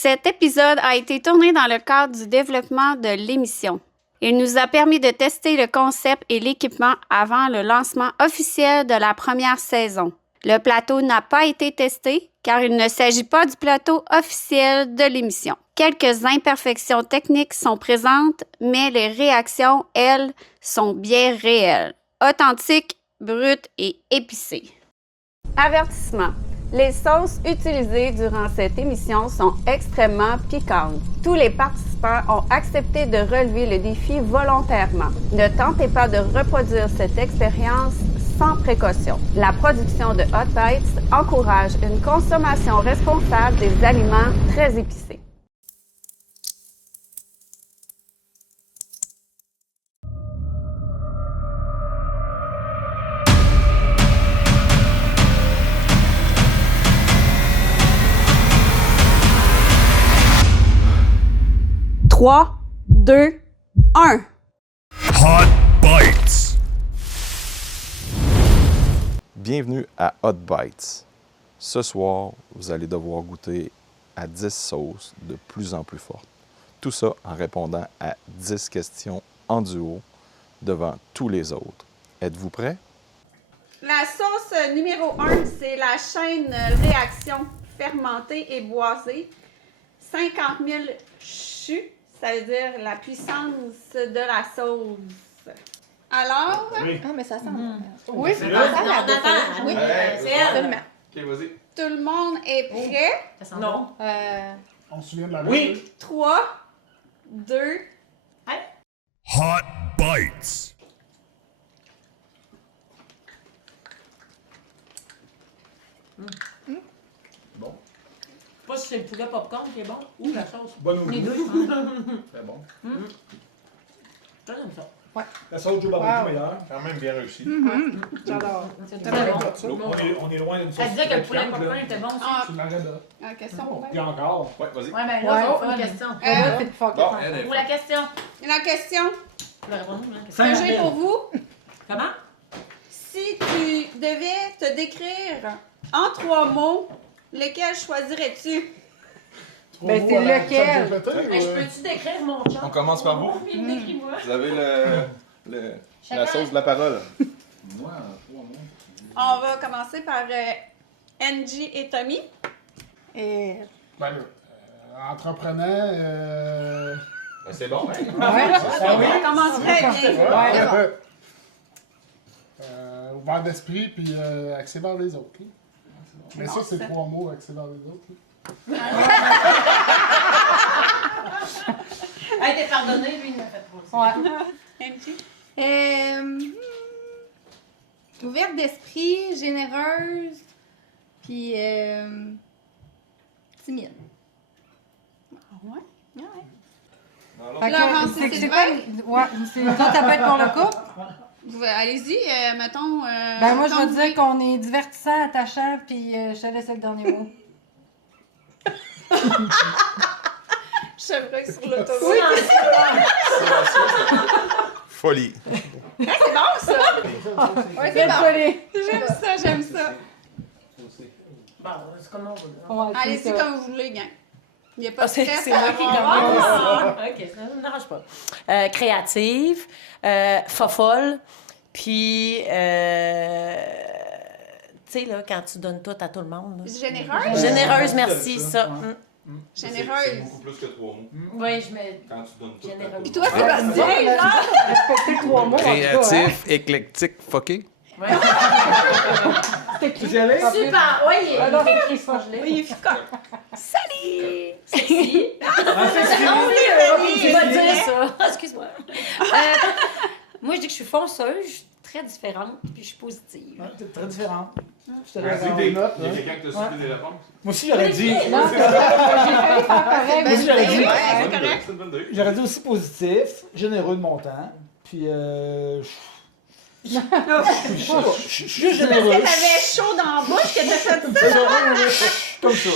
Cet épisode a été tourné dans le cadre du développement de l'émission. Il nous a permis de tester le concept et l'équipement avant le lancement officiel de la première saison. Le plateau n'a pas été testé car il ne s'agit pas du plateau officiel de l'émission. Quelques imperfections techniques sont présentes, mais les réactions, elles, sont bien réelles, authentiques, brutes et épicées. Avertissement. Les sauces utilisées durant cette émission sont extrêmement piquantes. Tous les participants ont accepté de relever le défi volontairement. Ne tentez pas de reproduire cette expérience sans précaution. La production de Hot Bites encourage une consommation responsable des aliments très épicés. Trois, deux, un. Hot Bites. Bienvenue à Hot Bites. Ce soir, vous allez devoir goûter à 10 sauces de plus en plus fortes. Tout ça en répondant à 10 questions en duo devant tous les autres. Êtes-vous prêts? La sauce numéro 1, c'est la chaîne réaction fermentée et boisée. 50 000 chus, ça veut dire la puissance de la sauce. Alors, Oui. Ah, mais ça sent. Oui, ça c'est sent là. la bouteille. Oui, Ouais, c'est absolument. OK, vas-y. tout le monde est prêt? Non. On se souvient de la Oui. règle. 3, 2, Hot Bites. Bon. Pas si c'est le poulet popcorn qui est bon ou la sauce. Bonne Les oubli. deux. Très bon. Ça, j'aime ça. La sauce Joe Barbecue meilleure. Quand même bien réussi. J'adore. C'est très très bon. bon. On est loin d'une sauce. Elle disait que le poulet piquante, popcorn là. était bon aussi. Ah. C'est une arrêt là. question pour Puis encore. Ouais, vas-y. Ouais, mais Ouais, là, c'est une une question. question. Bon, elle est Pour la question. La question Tu vas répondre, hein, que question. j'ai pour vous, Comment? si tu devais te décrire en 3 mots, lequel choisirais-tu? Ben, c'est lequel? Mais je peux-tu décrire mon chat? On commence par vous. Oui, décris-moi. Vous avez la Chacun. sauce de la parole. Moi, en 3 mots. On va commencer par Angie et Tommy. Et... Ben, entreprenant. Ben, c'est bon, hein? Ça commence très bien. Ouais. Ouvert d'esprit, puis axé vers les autres. Mais ça, c'est 3 mots, axé vers les autres. Elle était pardonnée, lui, il m'a fait trop ça. Angie? Ouverte d'esprit, généreuse, puis timide. Ouais. Laurence c'est c'est Sylvain? Ouais, ça peut être pour le couple. Allez-y, mettons. Ben moi, je mettons, veux dire qu'on est divertissant, attachant, puis je te laisse le dernier mot. Chevreuil sur l'autoroute. Folie. C'est bon, ça! Ouais, c'est bon. J'aime ça. Bon, c'est comme on veut. Allez-y comme vous voulez, gang. Il n'y a pas de C'est stress. moi qui commence. commence. OK, ça ne m'arrange pas. Créative, fofolle, puis, tu sais, là, quand tu donnes tout à tout le monde. Là. Généreuse? Généreuse, merci, ça. Généreuse. beaucoup plus que 3 mots. Oui, je mets Quand tu donnes tout. généreuse. Puis toi, Sébastien, genre? Respecter 3 mots. Créatif, éclectique, fucké. Ouais. Tu y allais? Super, oui, il est écrit ça, je l'ai. Oui, il est fuckant. Salut! Sexy. Salut! Il va dire ça. Excuse-moi. Moi, je dis que je suis fonceuse, je suis très différente, puis je suis positive. T'es très différente. Je te Vas-y, laisse en il y note. a quelqu'un qui t'a suivi des réponses? Moi aussi, j'aurais dit. Non, j'ai failli faire pareil. Moi aussi, j'aurais dit. Ouais, c'est correct. C'est une bonne idée. J'aurais dit aussi positif, généreux de mon temps. Puis, je suis juste généreux. Parce que t'avais chaud dans la bouche que t'as fait ça. C'est ça. Comme ça.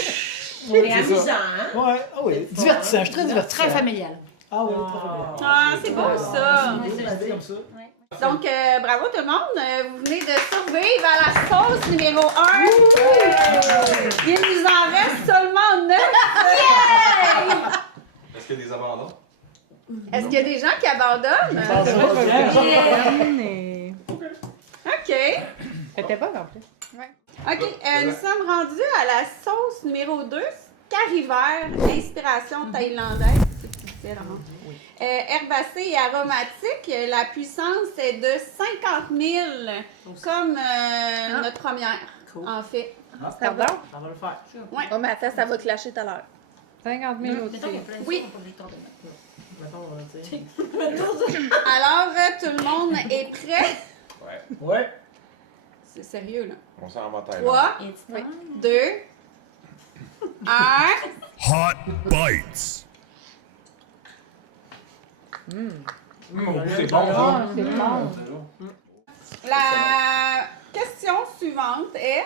Mais C'est ça. amusant, hein? Ouais, ah oui. Divertissant, je suis très divertissant. Très familial. Ah oui, très familial. Ah, c'est beau, ça. C'est comme ça. Donc, bravo tout le monde. Vous venez de survivre à la sauce numéro 1. Il nous en reste seulement 9. qu'il y a des abandons? Est-ce qu'il y a des gens qui abandonnent? OK. C'était pas en plus. OK, nous sommes rendus à la sauce numéro 2, Carivert, inspiration thaïlandaise. C'est différent. Herbacée et aromatique, la puissance est de 50 000, comme notre première, en fait. Pardon? On va le faire. Ouais. Oh, mais attends, ça va clasher tout à l'heure. 50 000 aussi. Oui. Mettons, tu sais. Alors, tout le monde est prêt? Ouais. C'est sérieux, là. On s'en va en Thaïlande. 3, 2, 1. Hot bites. C'est bon, Ah, ça. c'est bon. La question suivante est: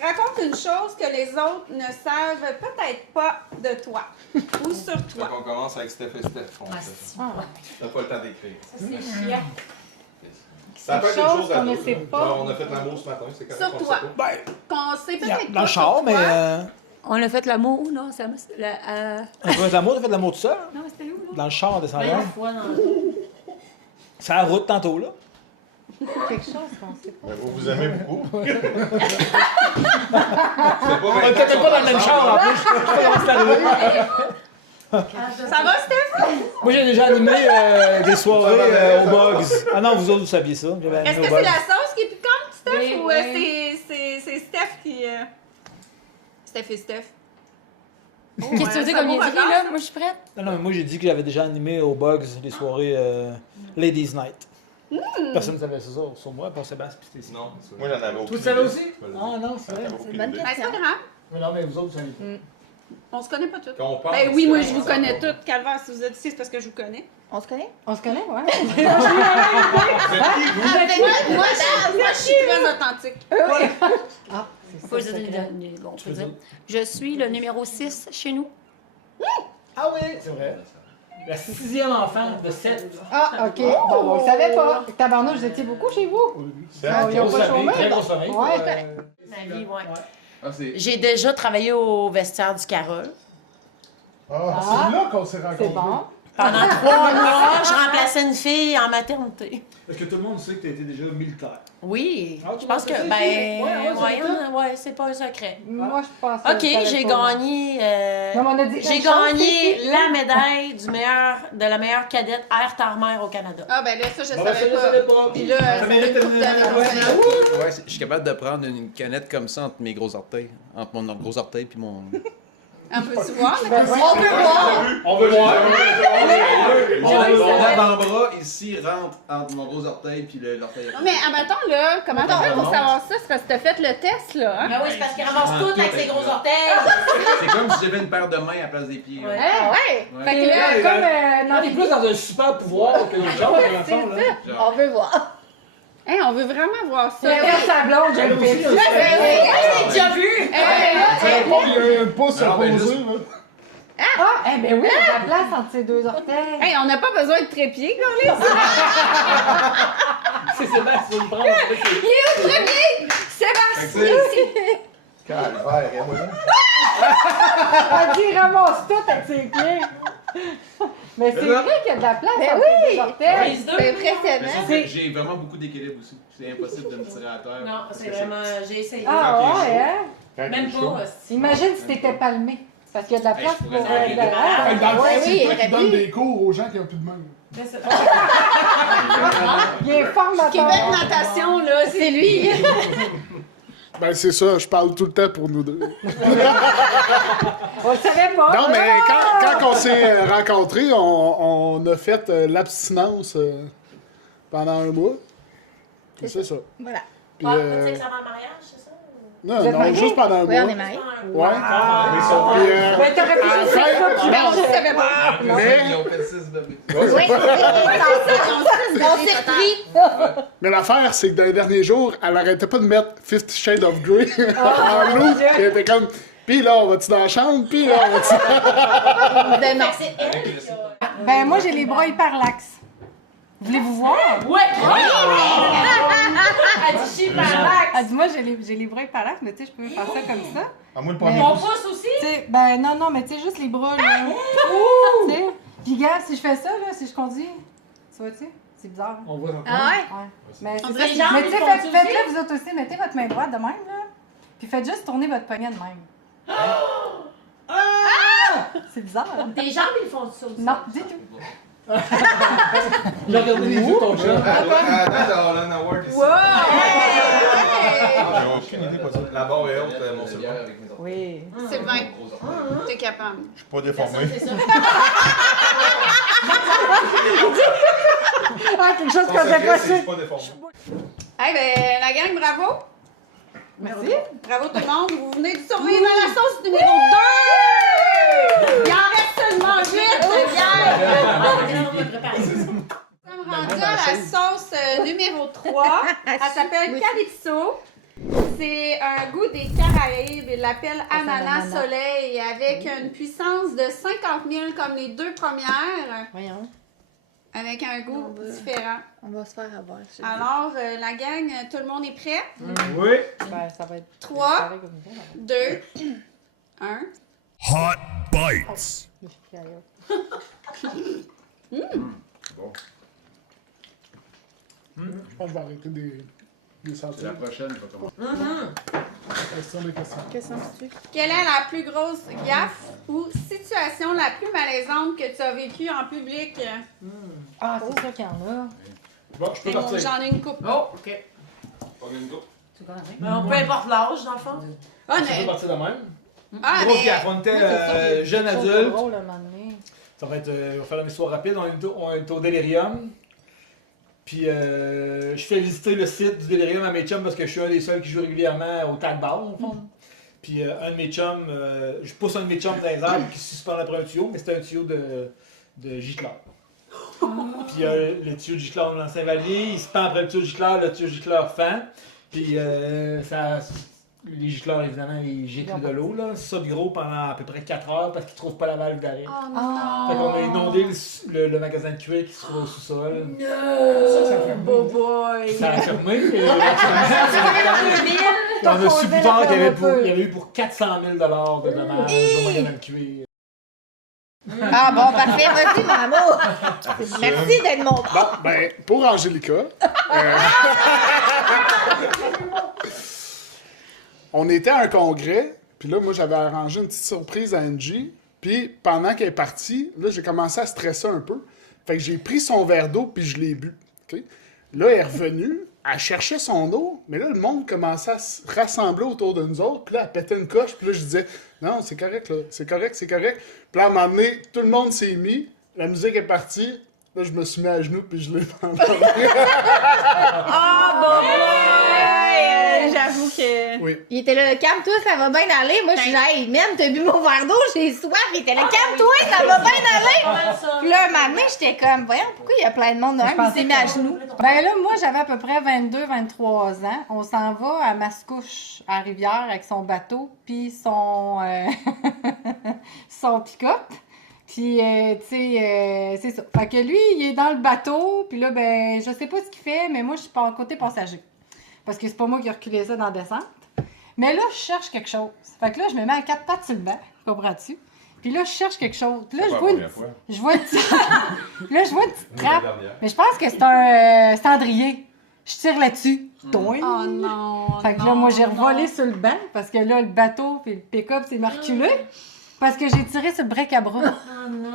raconte une chose que les autres ne savent peut-être pas de toi ou sur toi. Donc on commence avec Steph et Steph. On fait ça. T'as pas le temps d'écrire. C'est chiant. Ça peut être une chose chose à qu'on ne deux. sait là. pas. Genre, on a fait l'amour ce matin, c'est correct. Sur on toi. sait pas. Qu'on sait peut-être Dans pas le sur char, mais. toi. On a fait l'amour, non? C'est On a fait l'amour, t'as fait l'amour tout seul? Non, c'était où, là? Dans le char en descendant. 20 fois dans le C'est la route tantôt, là. Quelque chose qu'on sait pas. Mais vous vous aimez beaucoup. C'est pas On était peut-être pas dans le même char, en plus. Je sais pas comment c'est arrivé. Ça va, Steph? Moi, j'ai déjà animé des soirées au Bugs. Ah non, vous autres, vous saviez ça. J'avais Est-ce animé que au c'est Bugs. la sauce qui est piquante, Steph, Oui, ou oui. c'est Steph qui. Steph et Steph. Qu'est-ce que tu veux dire c'est comme un beau niaiserie, regard, là? ça. Moi, je suis prête. Non, mais moi, j'ai dit que j'avais déjà animé au Bugs des soirées Ladies Night. Personne ne savait ça sur moi, pour Sébastien et Stécie. Non, moi j'en avais aucune. Vous le savez idée. aussi? Je peux le Ah dire. non, c'est vrai. J'avais C'est aucune une bonne idée. Ben, c'est pas grave. Mais non, mais vous autres, vous savez pas. On se connaît pas toutes. Quand on parle, Ben oui, moi, c'est- je vous connais toutes. Calvaire, si vous êtes ici, c'est parce que je vous connais. On se connaît? On se connaît, ouais. Moi, je suis très authentique. Ah, Faut c'est ça. dire bon, faut dire. Je suis le numéro 6 chez nous. Ah oui, c'est vrai. La 6e enfant de 7. Ah, OK. Bon, on le savait pas. Tabarnouche, vous étiez beaucoup chez vous. Ah, ils ont pas chômé. Très grosse famille. Ouais. Ma vie, ouais. Ah, c'est J'ai déjà travaillé au vestiaire du Carole. Ah, là qu'on s'est rencontrés. c'est bon. Pendant 3 mois, je remplaçais une fille en maternité. Est-ce que tout le monde sait que tu as été déjà militaire? Oui, Ah, tu je pense vois, que, c'est- ben, ouais, c'est pas un secret. Moi, je pense que OK, je savais j'ai pas. gagné, Non, mais on a dit j'ai une chose, gagné c'est- la médaille de la meilleure cadette Air Tarmère au Canada. Ah, ben là, ça, je Bon, ben, ça, savais je pas. savais pas. Puis là, ça mérite fait une couple une- d'années qu'on ouais. se connaît. Ouais, je suis capable de prendre une canette comme ça entre mes gros orteils. Entre mon gros orteil puis mon. On peut-tu voir? Ben, ouais. On peut voir. On veut voir. Mon avant-bras ici rentre entre mon gros orteil puis l'orteil. Non, mais admettons, là, comment t'as fait pour savoir ça? C'est parce que t'as fait le test, là, hein? Ben oui, c'est parce qu'il ramasse tout avec ses gros orteils. C'est comme si j'avais une paire de mains à la place des pieds. là. Ouais. Ah, ouais! Ouais. Fait que C'est là, comme On est plus dans un super pouvoir que le genre, dans le fond, là. Genre, On veut voir. hey, on veut vraiment voir ça. C'est vrai, sa blonde, je le fais. Ben oui, j'ai déjà vu! Il y a un pouce à Non, mais poser, juste- là. Ah, eh ben oui, il y a de la place entre ses deux orteils. Hey, on n'a pas besoin de trépied, Carlis. C'est Sébastien qui va le prendre. Sébastien! Calvaire, et moi. Elle dit, il ramasse tout avec ses pieds. Mais c'est vrai qu'il y a de la place entre ses orteils. C'est impressionnant. mais sauf que j'ai vraiment beaucoup d'équilibre aussi. C'est impossible de me tirer à terre. Non, c'est vraiment, j'ai essayé. Ah ouais, hein? Même pas. Imagine si t'étais palmé. Parce qu'il y a de la place je pour... pourrais faire les deux. Fait que dans le fond, Ouais, c'est oui, toi qui Rabi. donnes des cours aux gens qui n'ont plus de main. Il est formateur. Québec Natation, là, c'est lui. Ben, c'est ça, je parle tout le temps pour nous deux. On le savait pas. Non, mais quand on s'est rencontrés, on a fait l'abstinence pendant un mois. Puis c'est ça. Voilà. Puis, Ah, tu sais que ça va en mariage, c'est ça? non, Vous êtes non, mariés? juste pendant un Oui, mois. on est mariés. Ouais. Puis, Ben, t'aurais pu à la juste dire ça, fin, puis Ben, on ne savait pas. mais, Ils ont fait 6 bébés. Oui, on s'est repris. mais l'affaire, c'est que dans les derniers jours, elle arrêtait pas de mettre 50 Shades of Grey en nous. Elle était comme, pis là, on va-tu dans la chambre? Pis là, on va-tu... Ben non. C'est elle qui a... Ben, moi, j'ai les bras hyper laxes. Voulez-vous voir? Ouais! Elle dit chier par Elle dit, moi, j'ai les bras par mais tu sais, je peux faire ça comme ça. À moi le Mais- premier. Mon pouce aussi? Tu sais, ben non, mais tu sais, juste les bras, là. Tu sais? Puis, gars, si je fais ça, là, si je conduis, tu vois-tu? C'est bizarre. Hein? On voit encore. Ah ouais? Ouais. Mais c'est dirait ça. les jambes, Mais tu sais, ils font faites-le aussi. vous autres aussi. Mettez votre main droite de même, là. Puis faites juste tourner votre poignet de même. C'est bizarre, hein? Tes jambes, ils font ça aussi. Non, du tout. J'ai regardé les yeux de ton chat. Attends, Holland Award ici. Wow! J'ai aucune idée quoi ça. La barre est haute, mon cellulaire. Oui. Sylvain, t'es capable. Je suis pas déformé. C'est ça. Ah, quelque chose qu'on sait pas Je suis pas déformé. Hey, ben, la gang, bravo. Merci. Bravo tout le monde. Vous venez de survivre à la sauce numéro 2. Il en reste seulement 8, gang. Nous sommes rendus à la sauce numéro 3. Elle s'appelle Calypso. C'est un goût des Caraïbes. Il l'appelle ananas soleil avec une puissance de 50 000 comme les deux premières, Voyons. avec un goût différent. On va se faire avoir. Alors, la gang, tout le monde est prêt? Oui. Ben, ça va être 3, pareil comme ça. 2, 1. Hot bites. On va arrêter des C'est sentiments. la prochaine, il va commencer. Des questions. Qu'est-ce que c'est? Quelle est la plus grosse gaffe ou situation la plus malaisante que tu as vécue en public? Ah, c'est sûr qu'il y en a. Bon, je peux Et moi, partir. j'en ai une coupe. Oh, OK. Peu importe l'âge, dans le fond. Ah, Je peux mais, partir de même. ah, Grosse mais gaffe. On était jeunes C'est adultes. drôle, à un moment donné. Ça va être, on va faire une histoire rapide. On est au Delirium. Puis je fais visiter le site du Delirium à mes chums parce que je suis un des seuls qui joue régulièrement au tag ball, au fond. Puis un de mes chums, je pousse un de mes chums dans les arbres qui se suspend après un tuyau, mais c'était un tuyau de gicleur. Puis le tuyau de gicleur dans Saint-Vallier, il se pend après le tuyau de gicleur fend. Puis les gicleurs, évidemment, ils giclent de l'eau, là. Ça de gros pendant à peu près 4 heures parce qu'ils trouvent pas la valve d'arrêt. oh Fait qu'on a non! inondé le magasin de cuir qui se trouve au sous-sol. Oh boy! Ça a fermé. On a su plus tard qu'il y avait eu pour 400 000 $ de dommages au magasin de cuir. Ah bon, parfait. Vas-y, mon amour. Merci d'être mon Bon, ben, pour Angélica, on était à un congrès, puis là, moi, j'avais arrangé une petite surprise à Angie, puis pendant qu'elle est partie, là, j'ai commencé à stresser un peu. Fait que j'ai pris son verre d'eau, puis je l'ai bu. OK? Là, elle est revenue, elle cherchait son eau, mais là, le monde commençait à se rassembler autour de nous autres, puis là, elle pétait une coche, puis là, je disais, non, c'est correct, là, c'est correct. Puis là, à un moment donné, tout le monde s'est mis, la musique est partie, là, je me suis mis à genoux, puis je l'ai endormi. Ah bon! J'avoue que... Oui. Il était là, calme-toi, ça va bien aller. Moi, je suis là, hey, man, t'as bu mon verre d'eau, j'ai soif. Il était là, calme-toi, ça va bien aller. Puis là, un moment donné, j'étais comme, voyons, pourquoi il y a plein de monde de même? Il s'est mis à genoux. Ben là, moi, j'avais à peu près 22-23 ans. On s'en va à Mascouche, à Rivière, avec son bateau, puis son pick-up. Puis, tu sais, c'est ça. Fait que lui, il est dans le bateau, puis là, ben, je sais pas ce qu'il fait, mais moi, je suis pas côté passager. Parce que c'est pas moi qui ai reculé ça dans la descente. Mais là, je cherche quelque chose. Fait que là, je me mets à 4 pattes sur le banc, comprends-tu? Puis là, je cherche quelque chose. Puis là, je vois une petite trappe. Mais je pense que c'est un cendrier. Je tire là-dessus. Toing. Oh non! Fait que là, moi, j'ai revolé sur le banc parce que là, le bateau puis le pick-up s'est marculé parce que j'ai tiré sur le break-à-bras. Oh non!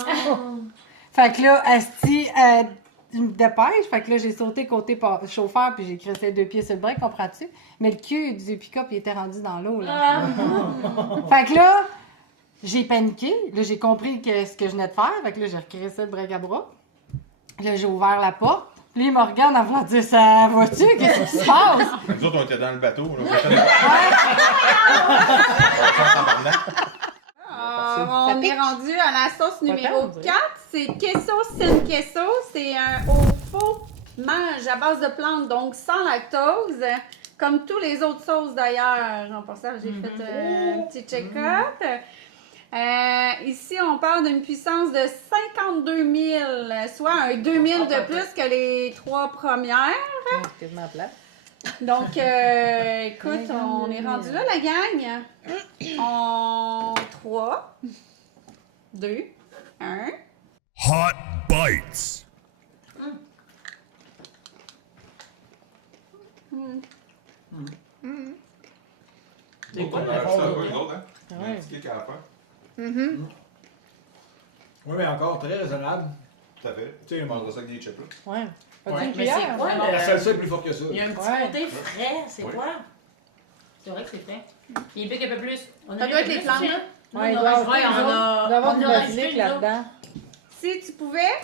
Fait que là, asti, je me dépêche. Fait que là, j'ai sauté côté chauffeur puis j'ai crissé 2 pieds sur le break, comprends-tu? Mais le cul du pick-up, il était rendu dans l'eau, là. Fait que là, j'ai paniqué. Là, j'ai compris ce que je venais de faire. Fait que là, j'ai recrissé le break-à-bras. Là, j'ai ouvert la porte. Puis là, il me regarde en voulant dire, ça va-tu? Qu'est-ce qui se passe? Nous autres, on était dans le bateau. Là. On est rendu à la sauce numéro 4. C'est queso sin queso. C'est un au fromage à base de plantes, donc sans lactose. Comme tous les autres sauces d'ailleurs. En passant, j'ai fait un petit check-up. Ici, on parle d'une puissance de 52 000, soit un 2 000 de plus que les 3 premières. C'est quasiment plat. Donc, écoute, on est rendu là, la gang. En 3, 2, 1. Hot bites. C'est quoi On a le appris ça un fond? peu, nous autres, hein? Ouais. Il y a un petit kick à la fin. Oui, mais encore très raisonnable. Tout à fait. Tu sais, On mangera ça avec des chips, là. Ouais. Pas Ouais. une Mais c'est cuillère. quoi hein? La salsa est plus forte que ça. Il y a un petit Ouais. côté frais, c'est Oui. quoi? C'est vrai que c'est frais. Il pique un peu plus. On Ça doit être les plantes. Ouais, on il a doit on avoir du a basilic rajouté, là-dedans. Si tu pouvais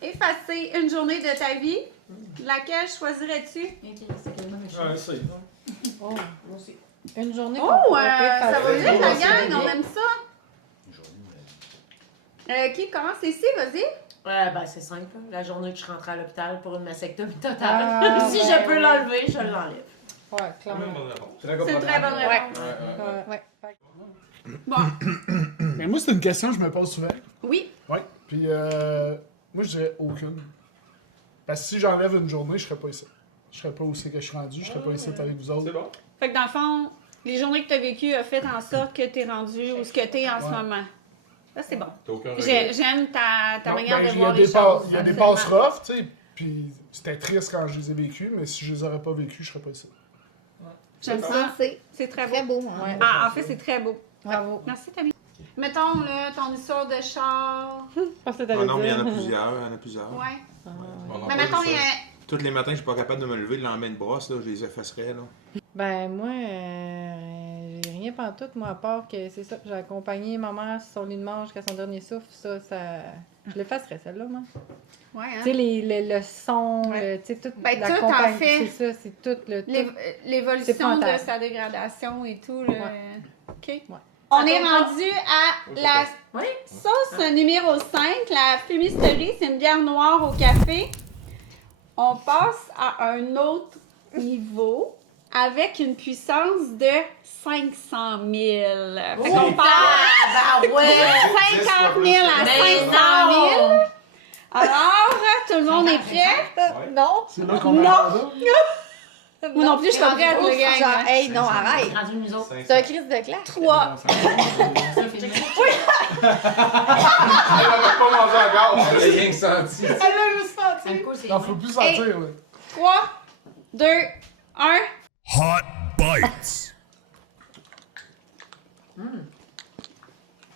effacer une journée de ta vie, laquelle choisirais-tu? Ouais, c'est. Oh, Moi aussi. une journée Oh, qu'on pourrait ça va effacer. vite, la Ouais, c'est gang, on bien. aime ça. Qui commence ici? Vas-y. Ouais, ben c'est simple. La journée que je rentre à l'hôpital pour une mastectomie totale. Ah, si ben je peux oui. l'enlever, je l'enlève. Ouais, Quand clairement. même, bonne réponse. C'est C'est une très bonne réponse. Ouais. Mais moi, c'est une question que je me pose souvent. Oui. Oui. Puis, moi, je dirais aucune. Parce que si j'enlève une journée, je serais pas ici. Je serais pas où c'est que je suis rendu, je serais pas ici avec vous autres. C'est bon. Fait que dans le fond, les journées que tu as vécues ont fait en sorte que tu es rendu où ce que tu es en ce moment. Ça, c'est bon. T'as aucun regret. J'aime ta Non, manière ben, de il y a voir des les pas- choses. Il y a des absolument. passes rough, tu sais. Puis, c'était triste quand je les ai vécues, mais si je les aurais pas vécues, je serais pas ici. J'aime ça. C'est très beau. Très beau. Hein? Ah, en fait, c'est très beau. Bravo. Merci, Tammy. Mettons, là, ton histoire de char. Parce que Ah t'allais non, mais il y en a dire. plusieurs, il y en a plusieurs. Ouais. On en Mais parle, mettons, ça. il y a... Tous les matins, je suis pas capable de me lever, de l'emmener une brosse, là, je les effacerais. Là. Ben, moi, j'ai rien pantoute, moi, à part que c'est ça. J'ai accompagné ma mère sur son lit de mort jusqu'à son dernier souffle. Ça. Je l'effacerais, celle-là, moi. Ouais, hein? Tu sais, le son, Ouais. tu sais, tout. Ben, la tout, en compagnie, fait. C'est ça, c'est tout le. L'é- Tout. C'est L'évolution de épouvantable. sa dégradation et tout. Là. OK. Ouais. On est rendu à la Oui. sauce numéro 5, la fumisterie. C'est une bière noire au café. On passe à un autre niveau avec une puissance de 500 000. Fait qu'on passe Ah, ouais! 50 000 à Mais 500 000. non! Alors, tout le monde est prêt? Non! C'est là qu'on Non. va là. Moi non plus, je suis pas prête, le Genre, gang. hey, non, arrête. Rendu nous autres. C'est un crise de claque. 3. Ça fait Elle avait pas mangé encore. On l'a rien que senti. Elle l'a juste Un senti. coup, c'est Non, faut plus sentir, là. 3, 2, 1. Hot bites.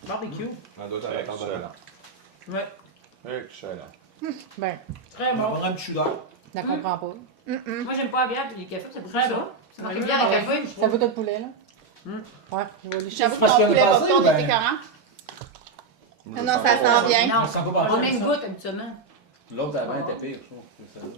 barbecue. On doit t'arrêter de là. Ouais. Excellent. Ben, Très On va bon. prendre un petit chou d'air. je la comprends pas. Moi, j'aime pas la bière et les cafés, ça goûte Très ça. bon. C'est marqué bière et café, je Ça trouve. goûte le poulet, là? Ouais, je vais aller J'avoue que Parce ton qu'il y en a poulet passé, popcorn ben- était écœurant. Non, non, ça sent bien. Non, Ça sent pas on bon, a même ça. goûte habituellement. L'autre avant était pire, je trouve.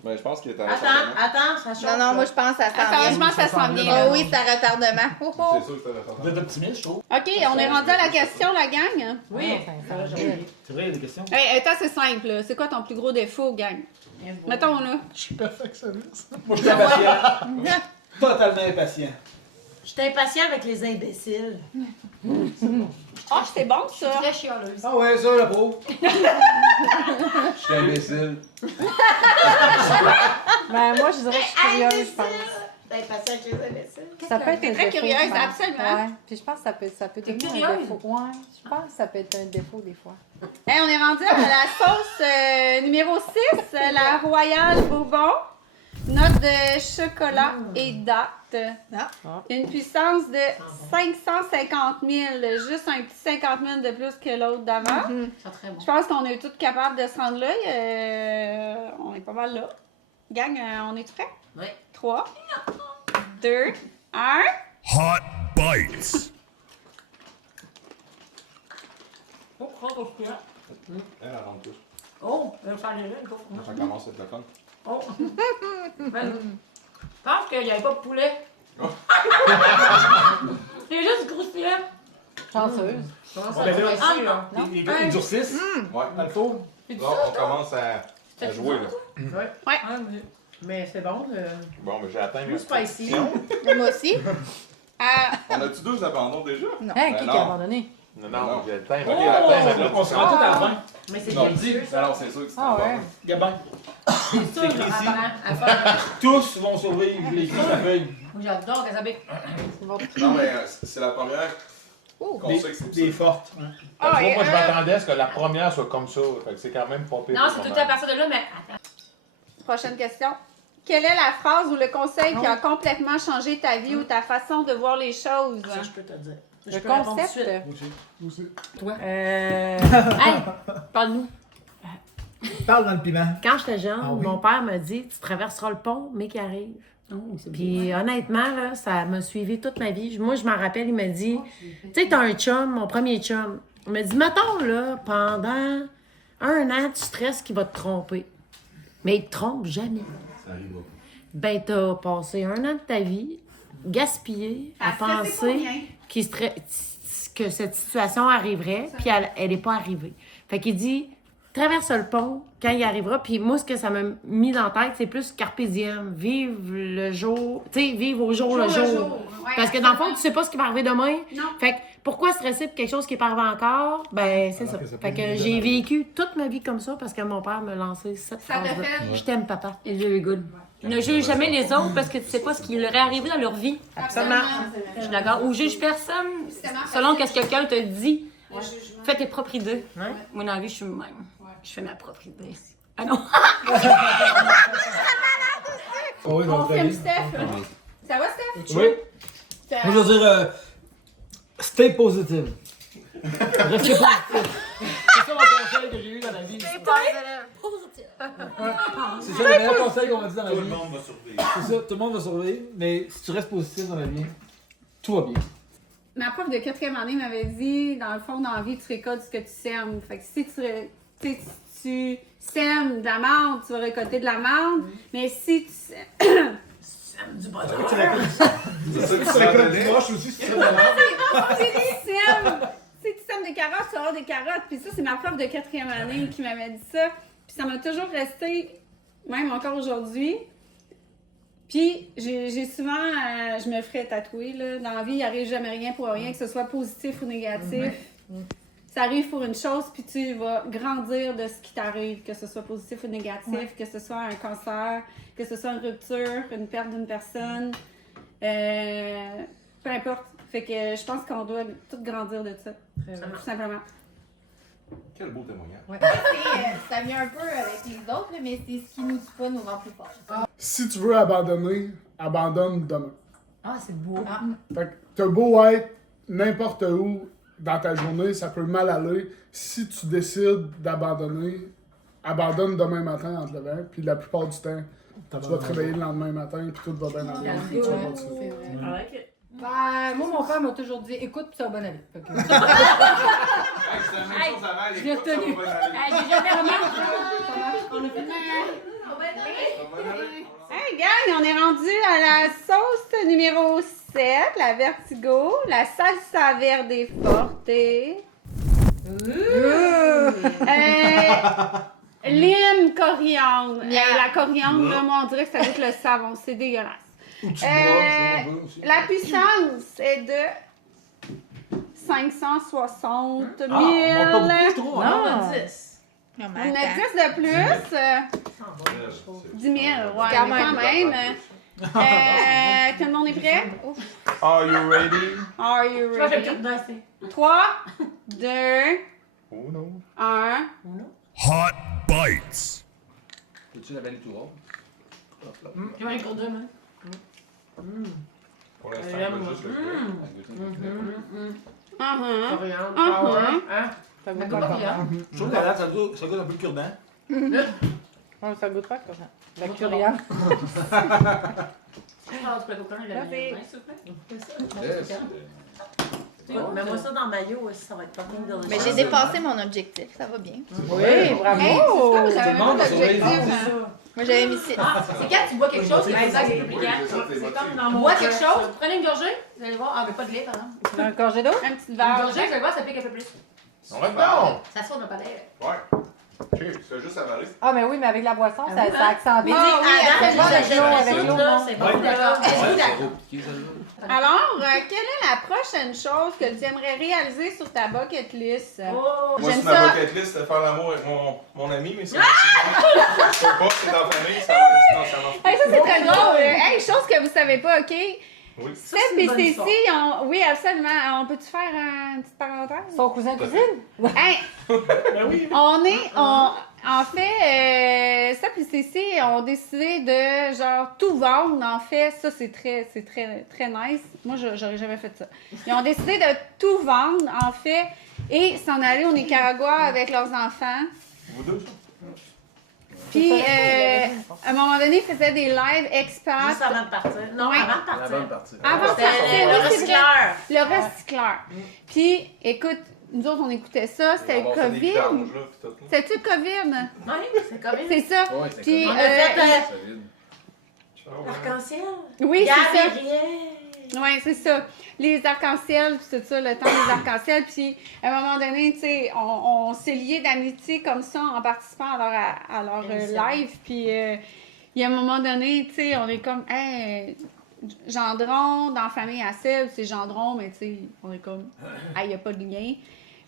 Ben, je pense qu'il était Attends, ça change. Non, non, moi, je pense que ça sent Attends, je bien. pense que ça sent bien. Oh oui, c'est un retardement. Oh, oh. C'est sûr que c'était Vous êtes optimiste, je trouve. OK, on est rendu à la question, la gang. Oui. Ça va, j'aurais allé. C'est vrai, il y a des questions. Hey, attends, c'est simple. là. C'est quoi ton plus gros défaut, gang? Mettons, là. Je suis perfectionniste. Moi, je suis impatient. Totalement impatient. Je suis impatient avec les imbéciles. Ah, c'est bon, Je suis ça. très chialeuse. Ah ouais, ça, le pauvre. Je suis imbécile. Ben, moi, je dirais que je suis curieuse, je pense. Je suis impatient avec les imbéciles. Ça peut être T'es un très défaut, curieuse, je pense. absolument. Ouais. Puis je pense que ça peut T'es devenir un curieuse? défaut. Ouais, je pense que ça peut être un défaut des fois. Hey, on est rendu à la sauce numéro 6, la Royale Bourbon. Note de chocolat et date. Ah. Une puissance de 550 000, juste un petit 50 000 de plus que l'autre d'avant. C'est très bon. Je pense qu'on est tous capables de se rendre là. On est pas mal là. Gang, on est prêts? Oui. 3, 2, 1. Hot bites. Oh, trop de là. Elle rentre tous. Oh, je vais faire les jeux, Ça commence à être le fun. Oh. Ben, je pense qu'il n'y avait pas de poulet. C'est juste croustillant. Chanceuse. Comment Bon, ben là, Ah, non. les gars, ils durcissent. Ouais. Dans le four. Là, on commence à jouer, là. Ouais. Ouais. Ah, mais c'est bon, le Bon, mais j'ai atteint plus ma spicy. Moi aussi. Ah, On a-tu deux abandons déjà? Hein, Ben qui non. a abandonné? Non, j'ai le temps. On se rend tout à la fin. Mais c'est Non, délicieux, dis. ça. Alors, c'est sûr que c'est Ah ouais. Gabin. C'est sûr, écrit ici. apparemment. Tous vont survivre les sur la feuille. Moi, j'adore quand ça pique. Non, mais c'est la première qu'on Des, sait que c'est des ça. fortes. hein. Ah, Moi, et, je m'attendais à ce que la première soit comme ça. Fait que c'est quand même pas pire. Non, c'est tout le temps à partir de là, mais attends. Prochaine question. Quelle est la phrase ou le conseil qui a complètement changé ta vie ou ta façon de voir les choses? Ça, je peux te dire. Je le peux répondre tout de suite. concept. Toi? Hey, parle-nous. Parle dans le piment. Quand j'étais jeune, Ah oui? mon père m'a dit tu traverseras le pont, mais qu'il arrive. Puis honnêtement, là, ça m'a suivi toute ma vie. Moi, je m'en rappelle, il m'a dit tu sais, t'as un chum, mon premier chum. Il m'a dit mettons, là, pendant 1 an, tu stresses qu'il va te tromper. Mais il te trompe jamais. Ça arrivera. Ben, t'as passé 1 an de ta vie gaspillé à penser que cette situation arriverait, puis elle n'est pas arrivée. Fait qu'il dit, traverse le pont quand il arrivera, puis moi, ce que ça m'a mis dans la tête, c'est plus carpe diem, vivre le jour, tu sais, vivre au jour le jour. Ouais, Parce que dans le fond, tu sais pas ce qui va arriver demain. Non. Fait que pourquoi stresser pour quelque chose qui n'est pas arrivé encore? Ben, c'est ça. Fait que j'ai vécu toute ma vie comme ça parce que mon père me lançait cette Ça te phrase-là. fait- Je t'aime, papa. Et very good. Ne juge jamais les autres parce que tu sais pas ce qui leur est arrivé dans leur vie. Absolument. Je suis d'accord. Ou juge personne selon ce que quelqu'un te dit. Fais tes propres idées. Hein? Moi, dans la vie, je suis même. Je fais ma propre idée. Ah non! Oui, Confirme, Steph. Ça va, Steph? Oui. Moi, je veux dire, stay positive. Restez positif. C'est ça mon conseil que j'ai eu dans la vie. C'est ça le meilleur conseil qu'on m'a dit dans la vie. Tout le monde va survivre. C'est ça, tout le monde va survivre, mais si tu restes positif dans la vie, tout va bien. Ma prof de 4e année m'avait dit, dans le fond, dans la vie, tu récoltes ce que tu sèmes. Fait que si tu sèmes de la marde, tu vas récolter de la marde. Mais si tu sèmes... Du bonheur. C'est ça que tu récoltes donné. du moche aussi, c'est ça de la merde. Si tu sèmes des carottes, tu vas avoir des carottes. Puis ça, c'est ma prof de 4e année qui m'avait dit ça. Puis ça m'a toujours resté, même encore aujourd'hui. Puis j'ai souvent, je me ferais tatouer, là. Dans la vie, il n'arrive jamais rien pour rien, que ce soit positif ou négatif. Ça arrive pour une chose, puis tu vas grandir de ce qui t'arrive, que ce soit positif ou négatif, que ce soit un cancer, que ce soit une rupture, une perte d'une personne. Peu importe. Fait que je pense qu'on doit tout grandir de ça. Tout simplement. Quel beau témoignage. Ça vient un peu avec les autres, là, mais c'est ce qui nous tue pas nous rend plus forts. Si tu veux abandonner, abandonne demain. Ah, c'est beau. Fait que t'as beau être n'importe où dans ta journée, ça peut mal aller. Si tu décides d'abandonner, abandonne demain matin en te levant, puis la plupart du temps, tu vas te réveiller le lendemain matin, puis tout va bien aller. Puis tu vas continuer. Ben, moi, mon père m'a toujours dit écoute, puis ça va bien aller. Fait que- C'est la même chose avant. Je l'ai retenu. J'ai jamais remarqué. On a fait Hey gang, on est rendu à la sauce numéro 7, la Vertigo, la salsa verde forte. Lime coriandre. La coriandre, là, moi, on dirait que ça goûte le savon. C'est dégueulasse. La puissance est de 560 000. On monte pas beaucoup, je trouve. hein? Non, 10. On a 10 de plus. 10 000, ouais, Quand quand même. même. Tout le monde est prêt? Ouf. Are you ready? Are you Je vais ready? faire danser. 3, 2, Oh non. 1. Hot bites. Peux-tu laver les tout rond? Je vais aller pour demain. Pour l'instant, il va juste le Ça goûte La pas coriandre. Je trouve qu'à date, ça goûte un peu le cure-dent. Non, ça goûte pas comme ça. La coriandre. Ah, tu peux couper un Merci. s'il te plaît. Mets-moi ça dans le maillot aussi, ça va être fucking delicious. Mais j'ai dépassé mon objectif, ça va bien. Oui, bravo! Tout le monde va survivre. Moi, j'avais mis 6. C'est quand tu bois quelque chose, c'est exact, c'est plus piquant. C'est comme dans mon bois quelque chose, prenez une gorgée, vous allez voir, mais pas de lait, par exemple. Un gorgée d'eau? Un petit Une verre. gorgée, vous allez voir, ça pique un peu plus. On va bon. Ça sort dans le palais. Ouais. Cheers. Tu fais juste avaler. Ah, mais oui, mais avec la boisson, ça accentue. Mais Ah, oui, avec avec l'eau, avec l'eau, non. c'est bon. Ouais. D'accord. Êtes-vous d'accord? Trop piqué, celle-là. Alors, quelle est la prochaine chose que tu aimerais réaliser sur ta bucket list? Oh, Moi, J'aime c'est ma ça. bucket list, c'est faire l'amour avec mon ami, mais c'est je sais pas, c'est dans la famille, ça marche pas. Hey, ça, c'est très drôle. Hey, chose que vous savez pas, OK? Oui. Seb et Cécile, oui, absolument. On peut-tu faire une petite parenthèse? Son cousin cousine? Hey, Ben oui. en fait, Seb et Cécile ont décidé de, genre, tout vendre. En fait, ça, c'est très nice. Moi, j'aurais jamais fait ça. Ils ont décidé de tout vendre, en fait, et s'en aller au Nicaragua avec leurs enfants. Vous deux, ça? Puis, à un moment donné, ils faisaient des lives expats. juste avant de partir. Non, Ouais. avant de La partir. bonne partie. Avant de C'était partir, le oui, c'est vrai. recycleur. Le recycleur. Puis, écoute, nous autres, on écoutait ça, c'était le On va faire des COVID. vidanges, là, puis tout, là. C'était-tu le COVID? Oui, c'est comme C'est ça. Ouais, c'est Puis, On a fait solide. l'arc-en-ciel. oui, c'est ça. Gabriel. Oui, c'est ça. Les arcs-en-ciel, puis tout ça, le temps des arcs-en-ciel. Puis, à un moment donné, tu sais, on s'est liés d'amitié comme ça en participant à leur live. Puis, il y a un moment donné, tu sais, on est comme, hey, Gendron, dans la famille à Seb, c'est Gendron, mais tu sais, on est comme, hey, il n'y a pas de lien.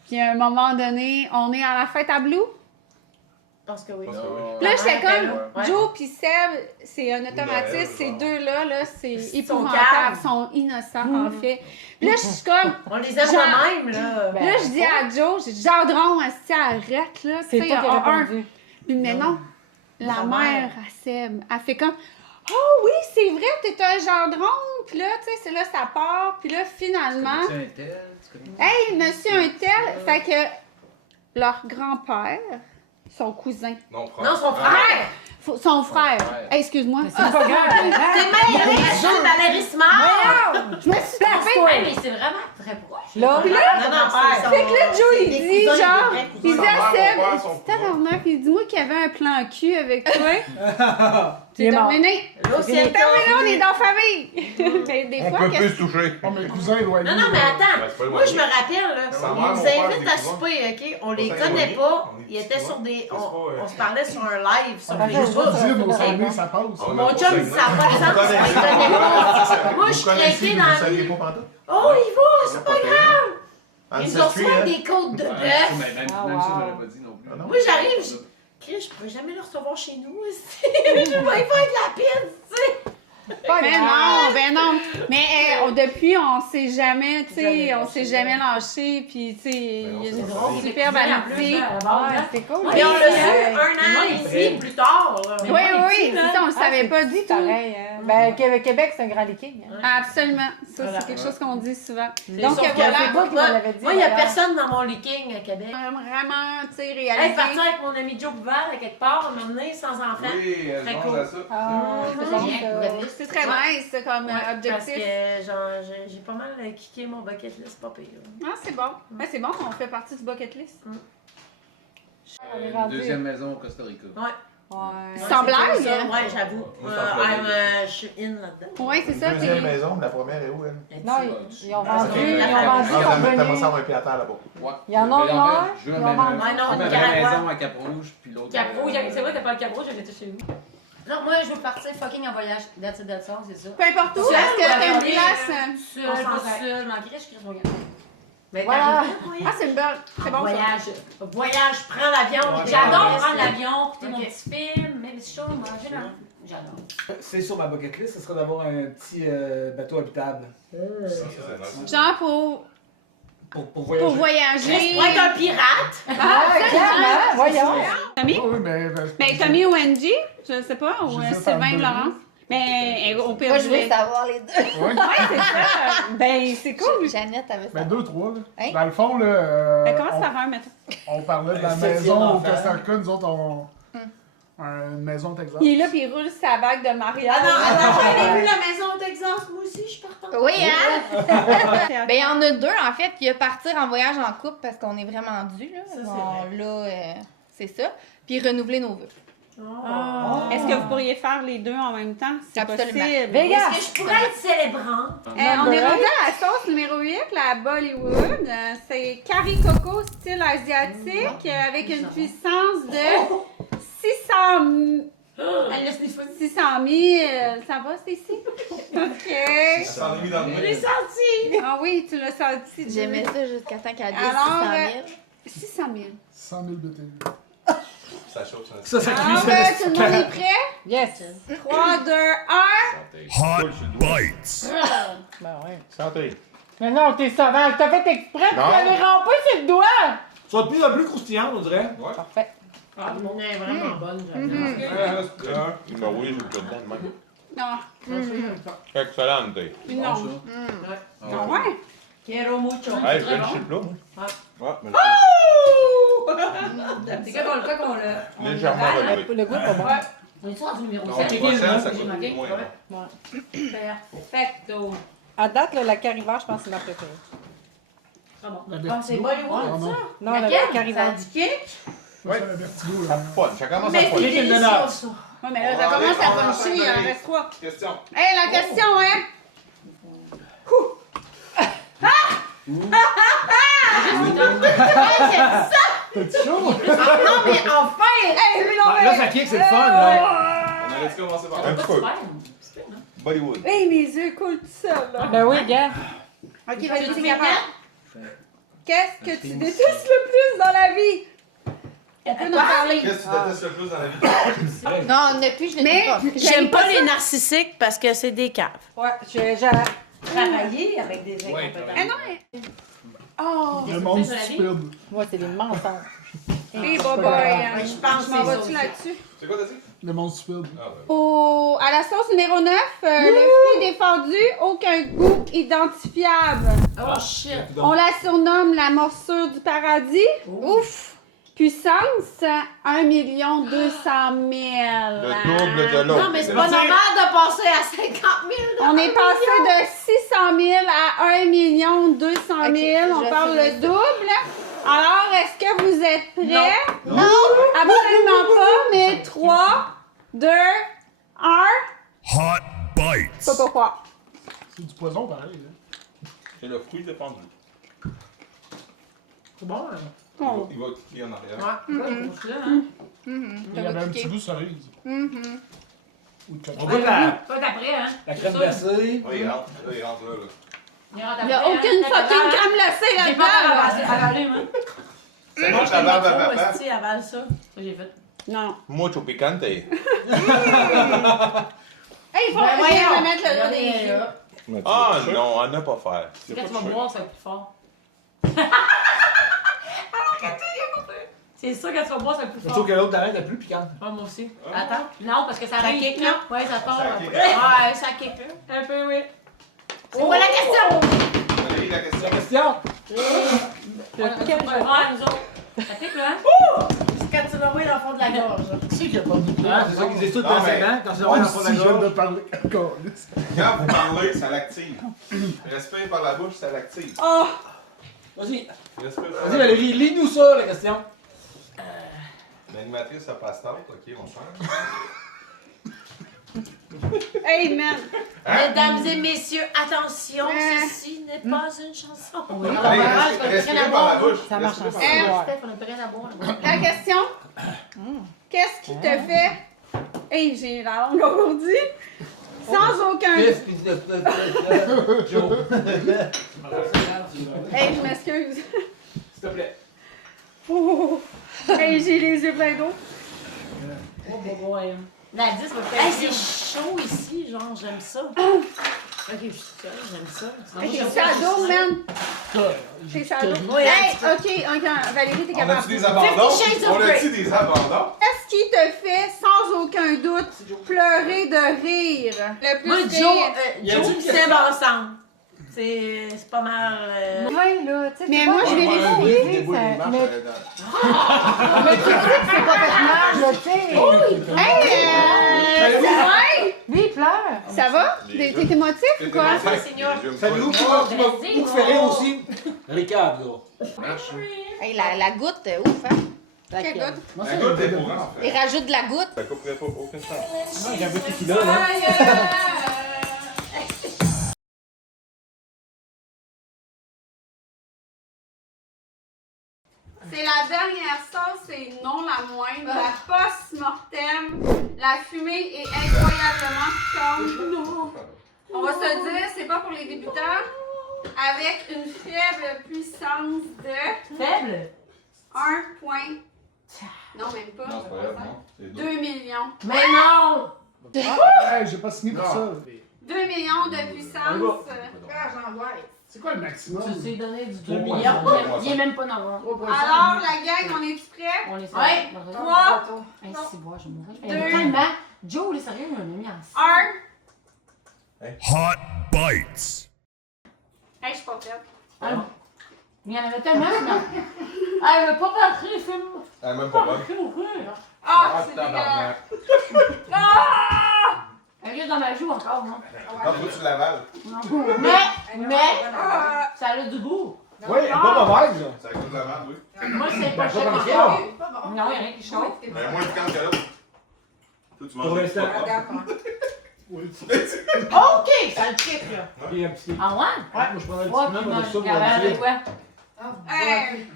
Puis, à un moment donné, on est à la fête à Blue. Je pense que oui. Parce que oui. Puis là, j'étais comme, Ouais. Joe puis Seb, c'est un automatisme. Ces deux-là, c'est Ils sont épouvantable. calmes. Ils sont innocents, en fait. Puis là, je suis comme... On les aime Genre- de même, là. Là, je dis à Joe, j'ai dit, Gendron, si arrête, là. C'est tu sais, toi qui as un. répondu. Puis, mais non, la Sa mère mère. à Seb, elle fait comme, oh oui, c'est vrai, t'es un Gendron. Puis là, tu sais, c'est là, ça part. Puis là, finalement, Tu connais un tel? Tu connais- hey, monsieur un tel, fait que leur grand-père, son cousin, Non, frère. Non, son frère. son frère, Ouais. hey, excuse-moi, C'est pas grave. C'est même Valérie Smart. je me suis tapée. Ouais, mais c'est vraiment très proche. Là, Puis là, Non, non, c'est son- fait que là, Joe, c'est il des dit, cousins, genre, des vrais il cousins. dit à Son Seb, père, son il dit, tabarnak, il dit, moi qui avait un plan cul avec toi. Il est C'est mort. terminé. Là, c'est C'est terminé, on est dans la famille. Mais des On fois, peut qu'est-ce plus se toucher. Oh, mes cousins éloignés. Non, non, mais Ben, attends. c'est pas Moi, je éloigné. me rappelle, là, Sa ils mère, nous mon père, invitent des à cousins. souper, OK? On les Ça, connaît éloigné. pas. On est Ils étaient petits sur cousins. des... Ça, c'est pas, On se parlait sur un live sur Ah, Facebook. Visible au OK? Saguenay, ça passe. Ah, Mon mais chum, pour ça n'a pas de sens, Vous je les connais pas. Moi, je suis craquée dans la vie. Vous pas pantoute? Oh, il va, c'est pas grave. Ils Ancestry, ont soit hein? des côtes de Ouais, bœuf. mais même Ah, même wow. ça, je l'aurais pas dit non plus. Ah, non? Moi, j'arrive, je pourrais jamais le recevoir chez nous aussi. Je vais faire de la pizza, tu sais. Ben non. Mais depuis, on s'est jamais, tu sais, on s'est jamais lâché. Puis, tu sais, il y a une superbe amitié. Ouais, c'est cool. Mais on l'a su euh, un an ici plus tard. là. Oui, oui, c'est ça, on le savait pas du tout. Pareil, hein. Ben, Québec, c'est un grand leaking. Hein. Absolument. Ça, Voilà. c'est quelque chose qu'on dit souvent. Donc, Donc, voilà. c'est toi qui me l'avais dit, Moi, il n'y a d'ailleurs. personne dans mon leaking à Québec. Vraiment, tu sais, Hey, réaliser. partir avec mon ami Joe Bouval à quelque part, à un moment donné, sans enfant. Oui, elle Très mange cool. à ça. Ah, c'est bon, Bien, ça. C'est très nice comme Ouais, parce objectif. que genre, j'ai pas mal kické mon bucket list, pas pire. Ah, c'est bon. Ben, c'est bon, on fait partie du bucket list. On est rendu. Deuxième maison au Costa Rica. Ouais. Ouais. Sans c'est blague, cool, ça. hein? Ouais, j'avoue. Moi, ça me plaît. Je suis in là-dedans. Oui, c'est ça. Deuxième puis- maison, mais la première est où, elle? Non, ils ont vendu, ok. ils ont vendu, Ah, ils sont t'aimerais venus. ça avoir un pied à terre là-bas. Ouais. Il y en a Mais en fait, un, je veux ils ma ont vendu. Ouais, non, ma Nicaragua. maison à Cap-Rouge, puis l'autre. Cap-Rouge, c'est vrai, t'as pas le Cap-Rouge, j'étais chez vous. Non, moi, je veux partir fucking en voyage. That's it, that's all, c'est ça. Peu importe où, Seul, est-ce que t'as une ouais, place? Seul, On s'en pas va. seul, m'en crée, je crée son gars. Mais Voilà. t'arrives pas, Ah, c'est une bonne. C'est bon, ça. Voyage, prends l'avion. Ouais, J'adore Ouais, prendre c'est- l'avion, écouter mon Ok. petit film, même si chaud, manger là. J'adore. C'est sur ma bucket list, ce serait d'avoir un petit bateau habitable. Genre Pour voyager. pour voyager. Pour être un pirate. Ah, clairement, voyons. Tommy? Oui, mais. Ben, Tommy ou Angie, je sais pas, ou Je sais pas, Sylvain deux. Laurent. Mais au pire, Moi, je je voulais vais. savoir les deux. Ouais. Ouais, c'est ça. Ben, c'est cool. Jeannette avait ça. Ben, 2, 3, là. Hein? Dans le fond, là. Ben, commence par un, mettons. on parlait de la Septième maison au enfant. Costa Rica. Nous autres, on. Une maison au Texas. Il est là, puis il roule sa bague de mariage. Ah non, attends, j'avais vu la maison au Texas, moi aussi, je suis partante. Oui, hein? Ben, il y en a deux, en fait. Il y a partir en voyage en couple parce qu'on est vraiment dû, là. Ça, c'est Bon, vrai. là, c'est ça. Puis renouveler nos vœux. Est-ce que vous pourriez faire les deux en même temps? C'est Absolument. possible. Vegas! Est-ce que je pourrais être célébrante? On est rendu à la sauce numéro 8, la Bollywood. C'est curry coco style asiatique avec une puissance de 600 Elle laisse les feux. 600 000. Ça va, Stacy? OK. Ça s'en est mis dans le Je l'ai senti. Ah oui, tu l'as senti. Julie. J'aimais ça jusqu'à temps qu'elle dise Alors, 600 000. 600 000. 100 000 BTU. Ça chauffe, ça. Ça Alors, cuit, tout le monde est prêt? Yes. 3, 2, 1. Hot bites. Ben ouais. Santé. Mais non, t'es sauvage. T'as fait exprès, tu Non. l'avais rampé sur le doigt. Ça va être de plus en plus croustillant, on dirait. Ouais. Parfait. Ah, mon est vraiment bonne, j'adore. Ben oui, je le donne même. Non. Excellente. Non. Ah ouais? Quiero mucho. Hey, je vais le chip là, moi. Ouais, mais C'est quand on le fait qu'on le. légèrement relevé. Le goût est pas bon. On est sur du numéro Non, 7. la prochaine, ça J'ai coûte manqué. moins. Ouais. Perfecto. À date, là, la carivare, je pense que c'est ma préférée. Ah bon. Ah, c'est Bollywood, ça? Non, la Laquelle? carivare. Ça a du kick? Ouais. C'est un vertigo, Ça là. pogne, ça commence à Mais c'est poigner. délicieux, ça. Ouais, mais là, ça commence à puncher, il en reste 3. Question. Hey, la question, hein? T'as-tu chaud? Non, mais enfin! Hey, lui, non, Ah, là, ça kick, c'est le fun, là. On aurait dû commencer par un petit peu. Bollywood. Hey, mes yeux coulent tout seuls, là. Ben oui, gars. Ok, vas-y, t'es capable. Qu'est-ce que tu détestes le plus dans la vie? On peut en parler. Qu'est-ce que tu détestes le plus dans la vie? Non, on n'a plus, je l'ai Mais pas. J'aime pas les narcissiques parce que c'est des caves. Ouais, j'ai Travailler avec des incompétents. Ah non, mais... Oh! Le monde sur la vie? stupide. Moi, c'est des mensonges. Hey, boy, Je pense je m'en que c'est vas-tu ça. là-dessus? C'est quoi t'as dit? Le monde stupide. Ah, ben. À la sauce numéro 9, le fruit défendu, aucun goût identifiable. Oh shit. On la surnomme la morsure du paradis. Ouf! Puissance, 1 200 000. Le double de l'autre. Non, mais c'est pas normal de passer à 50 000. On est passé de 600 000 à 1 200 000. On je parle finis. le double. Alors, est-ce que vous êtes prêts? Non! Absolument pas, mais 3, 2, 1. Hot bites. Pas pourquoi. C'est du poison, pareil. Là. C'est le fruit défendu. C'est bon, hein? Oh. Il va cliquer en arrière. Ouais, c'est là, hein? Il y avait un petit goût cerise. Ou de On chocolat. goûte la, Pas d'après, hein? la crème C'est glacée. Oui, il rentre. Là, il rentre là. Il rentre Il n'y a après, aucune hein? fucking crème glacée J'ai pas là-dedans. avalé, moi. Ça mange la barbe à papa. Si, avale ça. Ça, j'ai fait. Non. Mucho picante. Hey, il faut Ben voyons. me mettre le doigt des Regardez, yeux. là. Ah non, à ne pas faire. Quand tu vas boire, ça va être plus fort. C'est sûr, quand tu vas boire, ça va être plus Je fort. trouve que l'autre d'arrêt est plus piquante. Ouais, moi aussi. Attends. Non, parce que ça Ça kick, kick, là. Ouais, ça part. Ça là. kick. Ouais, ça kick, là. Un peu, oui. C'est quoi la question? Allez, la question. La question? Ouais, nous autres. Ça pique, là, hein? C'est quand tu vas mouiller dans le fond de la gorge. Tu sais qu'il n'y a pas de goût. Ah, c'est ça qu'ils disent tout Non, mais- récemment, quand tu vas Moi, dans le fond de la si je viens de gorge. parler encore. Quand vous parlez, ça l'active. Respire par la bouche, ça l'active. Oh! Vas-y, Respire par vas-y la Valérie, lis-nous ça, la question. L'animatrice, ça passe tard. Ok, on change. Hey, man! Mesdames et messieurs, attention, Hein? ceci n'est pas une chanson. Oui. Allez, respire par la bouche. Ça marche Respire par ensemble. la bouche. Steph, on n'a plus rien à boire. La question? Qu'est-ce qui te fait... Hey, j'ai la langue engourdie. Sans aucun... Qu'est-ce que tu Joe, Hey, je m'excuse. s'il te plaît. Oh. Hey, j'ai les yeux pleins d'eau. Oh, bon, ouais. La 10 va faire. Hey, c'est chaud ici, genre, j'aime ça. Ok, je suis seule, j'aime ça. Hey, t'es shadow, man. T'es shadow. Oui, Hey, ok, Valérie, t'es On a-tu capable. des abandons? On a-tu des abandons? Qu'est-ce qui te fait, sans aucun doute, pleurer de rire? Le plus Moi, rire. Y a-tu Joe une pis question? Seb ensemble. C'est pas mal. Ouais, là, tu sais. Mais c'est moi, pas- je vais les Des boules, des marches, mais- dans- Mais tu sais que c'est pas fait mal, là, tu sais. Hey, ouais! Lui, il pleure. Ça va? T'es émotif ou quoi? Savez-vous qui m'a fait rire aussi? Ricard, là. Hey, la goutte, ouf, hein? Quelle goutte? Moi, La c'est goutte un est peu pour en fait. Il rajoute de la goutte. Ça couperait pas aucun sens. J'ai un peu de tequila, là. C'est la dernière sauce, c'est et non la moindre, la post-mortem. La fumée est incroyablement piquante. On va se dire, c'est pas pour les débutants. Avec une faible puissance de... Faible? 1 point... Non, même pas. Non, c'est pas grave, non. C'est 2 millions. Mais non! Hey, j'ai pas signé pour ça. 2 millions de puissance. C'est quoi le maximum? Tu sais donner du 2 3 millions. points. Il est même pas dans Alors, la gang, on est prêts? On est Ouais. 3, Hey, c'est bon, je vais mourir. Deux. Tellement. Joe, les sérieux, il m'a mis en 1. Hot bites. Hey, je suis pas prête. Ah non. Il y en avait tellement, finalement. Ah, elle veut pas partir, film. Elle est même pas bonne. Ah, c'est dégueulasse. Ah! Elle reste dans ma joue encore, non? Quand tu l'avales, Non. Mais, ça a du goût. Oui, elle est pas mauvaise, là. ça goûte de la merde, oui. Moi, c'est pas Pas cher. comme ça. Non, il y a rien qui chauffe. Mais moins piquante que l'autre. Toi, tu Pour manges l'instant. OK, ça le kick, là. Et un petit. Ah ouais? Moi, je prendrais un Ouais, petit puis peu moi, de ça je pour gardais avec habituer. quoi? Hey!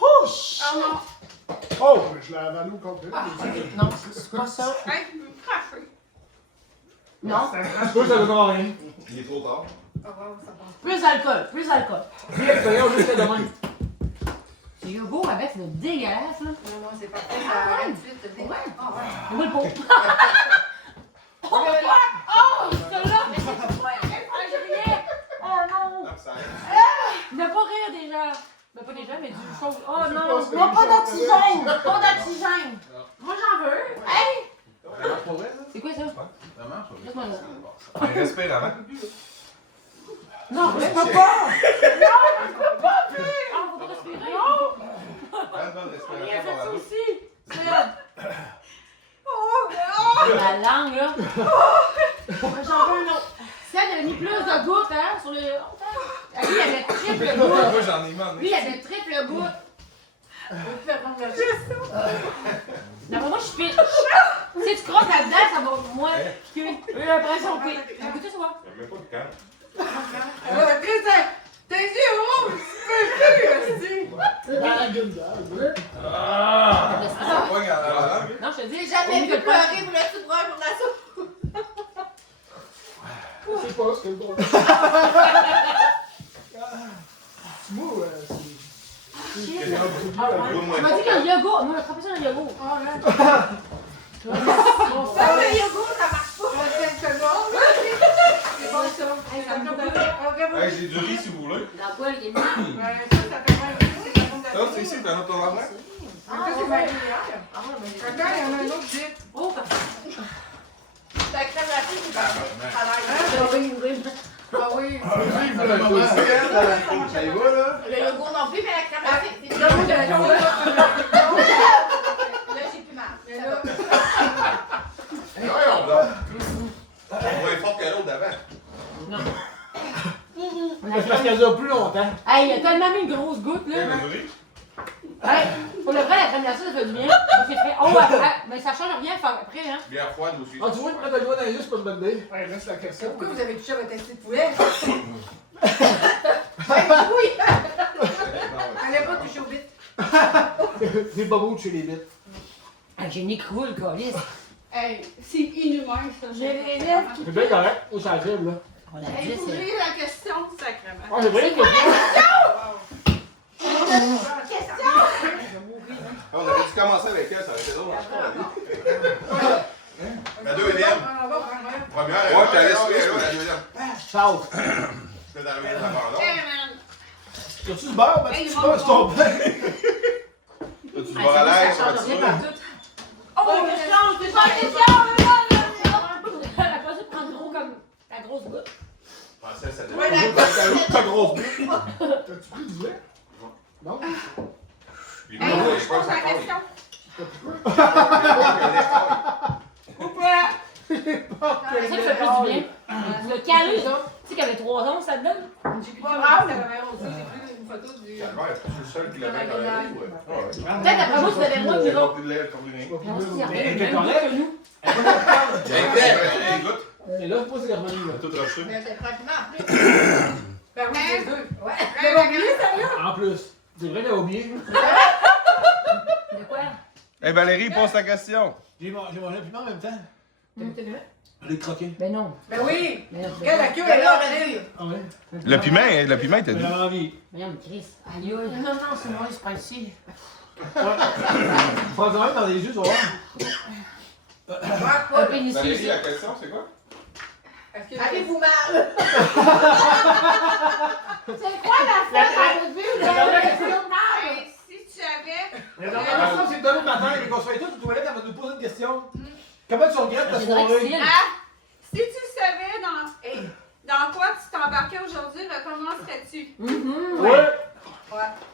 Oh, Oh non! Oh, je l'ai avalé au complet. Non, c'est pas ça. Hey, tu peux me cracher. Non. Je peux, ça donnera rien. Il est trop tard. Plus d'alcool, plus d'alcool. Puis l'expérience juste demain. Le yogourt avec, c'est dégueulasse, là. Non, c'est parfait, ça arrête vite. Ouais. Ah ouais. Oui, le pot. Oh, fuck! Oh, celui-là! Mais c'est pourquoi il a pas crié? Oh non! Non, ça arrête. Ne pas rire déjà. Mais pas déjà, mais du chose. Oh C'est non! pas ce que Non, pas les d'oxygène! Pas d'oxygène! Moi, j'en veux! Hey! Ça marche pour vrai, ça? C'est quoi ça? Ça marche, oui. Laisse-moi là. Mais respire avant. Non, je peux pas! Non, je peux pas plus! Ah, faut pas respirer! Non! Prends une bonne Il a respiration fait par la ça bouche. aussi! La langue, là! J'en veux un autre! Celle, elle a mis plus de gouttes, hein, sur le... Lui, il avait triple goutte! Moi, j'en ai mis en Lui, il avait triple goutte! Non, moi, je suis... Si tu crosses là-dedans, ça va moins piquer. J'ai l'impression que... J'ai goûté, ça va? Il y a même pas de piquant. Tes yeux rouges, tu peux plus, Dans la gueule d'âge. Ça pogne à la langue. Non, je te dis, J'ai jamais vu pleurer, voulais-tu pleurer pour la soupe? Je sais pas, c'est drôle. Moi, c'est. Tu m'as dit que le yogourt... Moi, je frappé ça dans le yogourt. Ça, le yogourt, ça marche pas. C'est bon, ça. Hey, j'ai du riz si vous voulez. Dans quoi, il est mis? Ça fait mal. Ça, c'est ici, t'as un autre tour d'argent? Ça, c'est ma meilleure. Ah, ouais, mais... Regarde, il y en a un autre vite. Oh, parfait. La crème glacée, c'est pas ça a Je vais ouvrir. Ah oui. Ça y va, là? Le yogourt non plus, mais la crème glacée, c'est bien. Là, j'ai plus mal. Voyons donc. Elle va être forte que l'autre d'avant. Non. C'est parce qu'elle dure plus longtemps. Hey, il a tellement mis une grosse goutte, là. Il y a du riz. Hey, pour le vrai, la crème glacée, ça fait du bien. Parce que c'est frais. Oh, après, mais ça change rien faire après, hein. Bière froide aussi. Ah, tu vois, prendre le doigt dans les yeux, c'est pas une bonne idée. Ouais, reste la question. Pourquoi vous avez touché à votre testi de poulet? Oui! Elle n'a pas touché au bit. C'est pas beau de chez les bêtes. Ah, j'ai une écroule, câlisse. Hey, c'est inhumain, ça. J'ai les lèvres qui... C'est bien correct. Oh, ça arrive, là. On a Hey, dit, faut c'est... lire la question, sacrément. Ah, c'est vrai que On aurait dû commencer avec elle, ça aurait été drôle. La deuxième. Première, ouais, t'as laissé la deuxième. Ciao. C'est d'arriver à la barre Hey, man. As-tu du beurre? Ben, Hey, tu ils pas, vont c'est ton pain. Tu du Ah, bord à l'air, ça ça change va rien te partout. Oh, question, c'est pas question! Elle a pas dû prendre gros comme la grosse goutte. Ah, ça Ouais, dépend. Ta grosse bouche. T'as-tu pris du lait? Non? Puis Hey, moi, je je pose pense la à quoi? question. Ou pas? Ça te fait plus du bien. Le calé, tu sais qu'il y avait 3 onces là-dedans. J'ai plus de grave, la mère aussi, j'ai pris une photo du. Calvaire, c'est le seul qui l'a fait dans la vie, ouais. Ah ouais. Peut-être après moi, tu l'avais moins Il plus y a long. pas plus de lait, pas plus de rien. Mais on se dit, il y a Mais même t'es goût correct? que nous. Écoute, Mais là, c'est pas c'est revenu, là. tout racheté. Mais c'est pratiquement en plus. Ben oui, les deux. Ouais. Hey, Mais la oublié, gang. sérieux? En plus, c'est vrai, j'ai oublié. Hey Valérie, pose ta question. J'ai mangé un piment en même temps. T'as goûté le lait? Je l'ai croqué. Ben non. Ben oui! Ben, Regarde, la queue est là, Valérie! Ah ouais? Le piment était J'avais doux. envie. Voyons, Chris. Aïe, aïe. Non, non, c'est moi, c'est pas ici. Faut quand même dans les yeux, tu vas voir. Un pénis Valérie, ici. la question, c'est quoi? Avez-vous mal? C'est quoi la fête à votre vue? Si tu avais... La dernière question, c'est demain matin, les qu'on se fait tous aux toilettes, elle va nous poser une question. Comment tu regrettes ta soirée? Si tu savais dans quoi tu t'embarquais aujourd'hui, recommencerais-tu? Oui.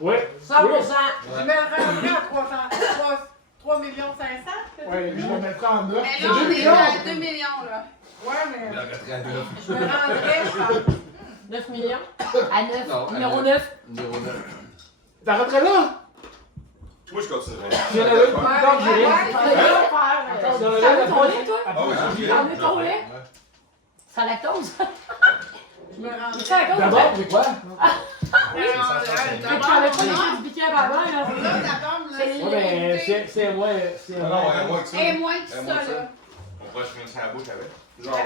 Ouais. 100%. Je me rendrais à 3 500 000. Ouais, je me mettrais en 9. Mais là, on est à 2 millions, là. Ouais, mais La retraite. je me rendrais, je pense. 9 millions? À 9. Non, Numéro 9. Numéro 9. T'arrêterais là? Moi, je continuerai. J'ai la même temps que j'ai rien. T'en veux ton lait, toi? Ah oui, j'ai T'en veux ton lait? Sans lactose? Je me rendrais. Sans lactose? D'abord, c'est quoi? Mais t'en veux pas les piquants avant, là? Ouais, mais c'est moins. C'est Non, non, moi que ça. Et moins que ça, Moi, là. On va se mettre la bouche avec. Genre.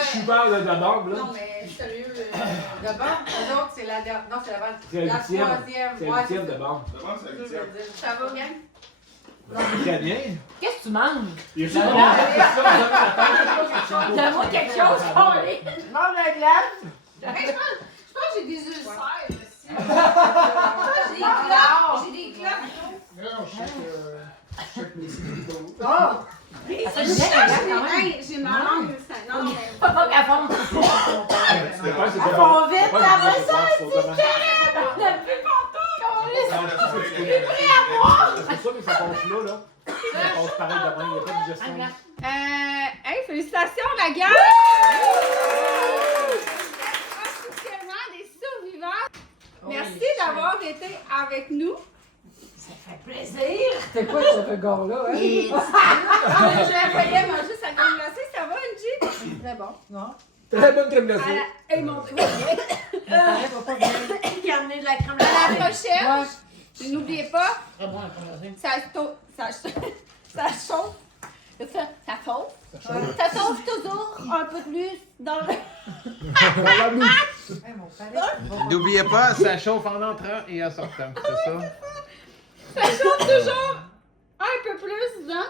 Je suis pas de d'abord, là. Non, mais sérieux. D'abord, eux autres, c'est la dernière. Non, c'est la C'est la huitième. troisième. C'est Ouais, la huitième d'abord. D'abord, c'est la huitième. Ça va bien? Très bien. Qu'est-ce que tu manges? Il y a juste une question demain matin. Donne-moi quelque chose, Pauline. Mange la glace. Hey, je pense que j'ai des ulcères, aussi. J'ai des cloques. Non, je check mes symptômes. Oh! Hey, j'ai ma langue. Non, mais. Pas qu'à fond. C'est pas, c'est Elles pas. font vite, Ouais, ça va, c'est pas, c'est pas. On a plus pantoute, C'est ça, mais ça passe là, là. Ça passe pareil demain, il n'y a pas de digestion. Hey, félicitations, la gang! Officiellement des survivants. Merci d'avoir été avec nous. Ça fait plaisir. C'est quoi ce regard-là, hein? Je voyais manger sa crème glacée. Ça va, Angie? Très bon. Non? Très bonne crème glacée. Et mon Dieu. Ça paraît pas bien. Qui a amené de la crème À la prochaine, n'oubliez pas, Très bon, la crème glacée. ça chauffe. Ça chauffe toujours un peu plus dans le... N'oubliez pas, ça chauffe en entrant et en sortant. C'est ça? Ça chauffe toujours un peu plus dans...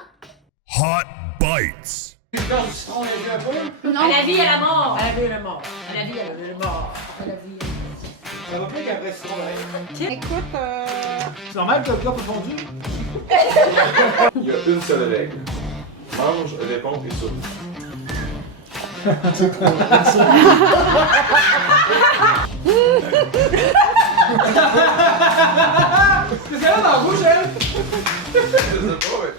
Hot Bites. Non. À la vie, à la mort. À la vie, à la mort. À la vie, à la mort. À la vie. Ça va plus qu'après ce soir. Écoute, C'est normal que le gars peut fondu? Il y a une seule règle. Mange, réponds et souffle. Qu'est-ce qu'elle a dans la bouche, elle? Je sais pas, ouais.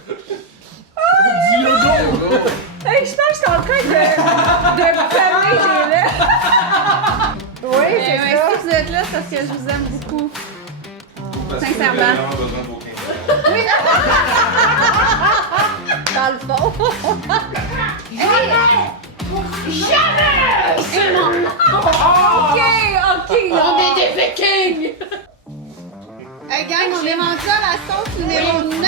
hey, je pense que je suis en train de fermer les lèvres. Oui, c'est ça. Si vous êtes là, c'est parce que je vous aime beaucoup. Parce que Sincèrement. vous avez vraiment besoin de vos 15 Dans le fond. Jamais! C'est bon. Ok. On est des vikings! Hey, gang, on est rendu à la sauce numéro 9.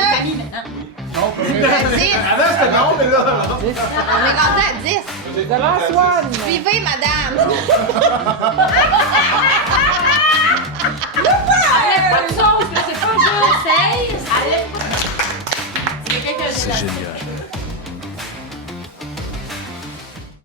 Avant, c'était non, mais là. On est rendu à 10. De l'Antoine. Suivez, madame. Pas de sauce, mais c'est pas juste 16. C'est quelqu'un C'est génial.